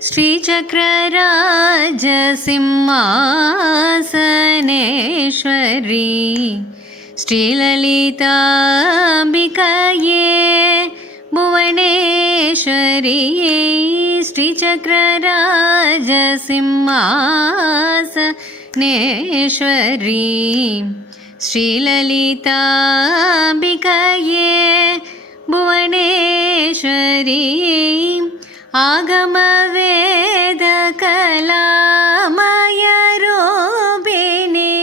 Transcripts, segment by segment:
श्रीचक्रराजसिंहासनेश्वरी श्रीललिताम्बिकये भुवनेश्वरी श्रीचक्रराजसिंहासनेश्वरी श्रीललिताम्बिकये भुवनेश्वरी आगमवेदकलामयरूपिणी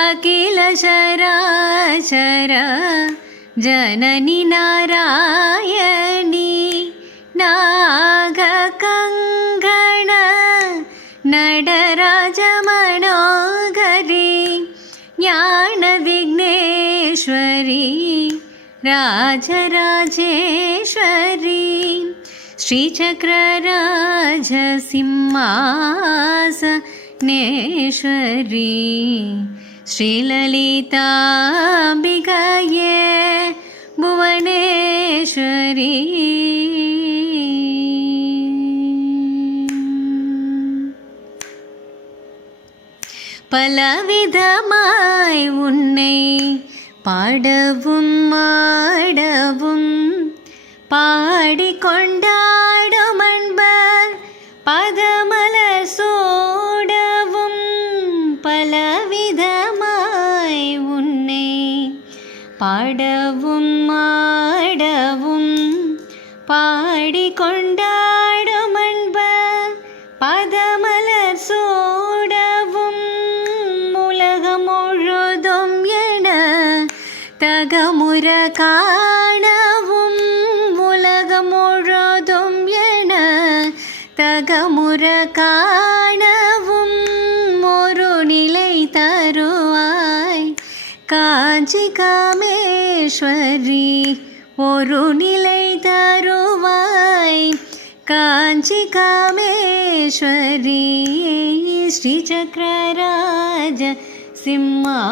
अखिल चराचर जननी नारायणी नागकङ्गण नटराजमनोहरी ज्ञानविघ्नेश्वरी राजराजेश्वरी श्रीचक्रराजसिंहासनेश्वरी श्रीललिताम्बिकये भुवनेश्वरी பலவிதமாய் உன்னை பாடவும் ஆடவும் பாடிக்கொண்டாடும் அன்பர் பதமலர் சூடவும் பலவிதமாய் உன்னை பாடவும் ஆடவும் பாடிக்கொண்டாடும் அன்பர் பதமலர் சூடவும் உலகம் முழுதும் என தகமுற காணவும் உலகம் முழுதும் என தகமுற காணவும் ஒரு நிலை தருவாய் காஞ்சி காமேஸ்வரி ஒரு நிலை தருவாய் காஞ்சி காமேஸ்வரி ஸ்ரீசக்கரராஜ சிம்மாசனேஸ்வரி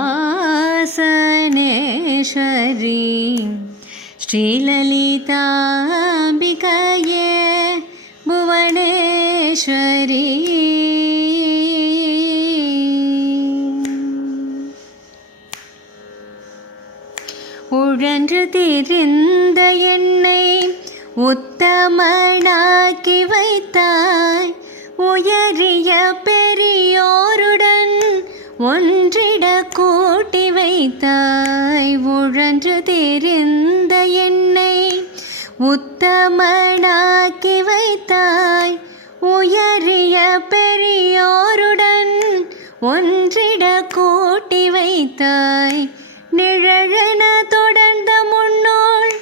ஸ்ரீலலிதாம்பிகயே புவனேஸ்வரி உழன்று திரிந்த என்னை உத்தமனாக்கி வைத்தாய் உயரிய பெரியோருடன் ஒன்றிட கூட்டி வைத்தாய் உழன்று திரிந்த என்னை உத்தமனாக்கி வைத்தாய் உயரிய பெரியோருடன் ஒன்றிட கூட்டி வைத்தாய் நிழழென தொடர்ந்த முன்னோள்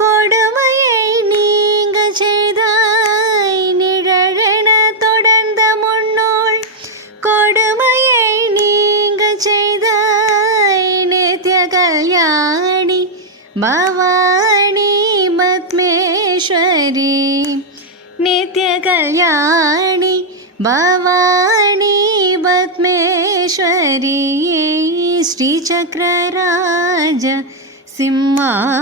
கொடுமையை நீங்க செய்தாய் நிழழென தொடர்ந்த முன்னோள் கொடுமையை நீங்க செய்தாய் நித்ய கல்யாணி பவானி பத்மேஸ்வரி நித்ய கல்யாணி பவானி பத்மேஸ்வரி श्रीचक्रराज सिंहासनेश्वरी।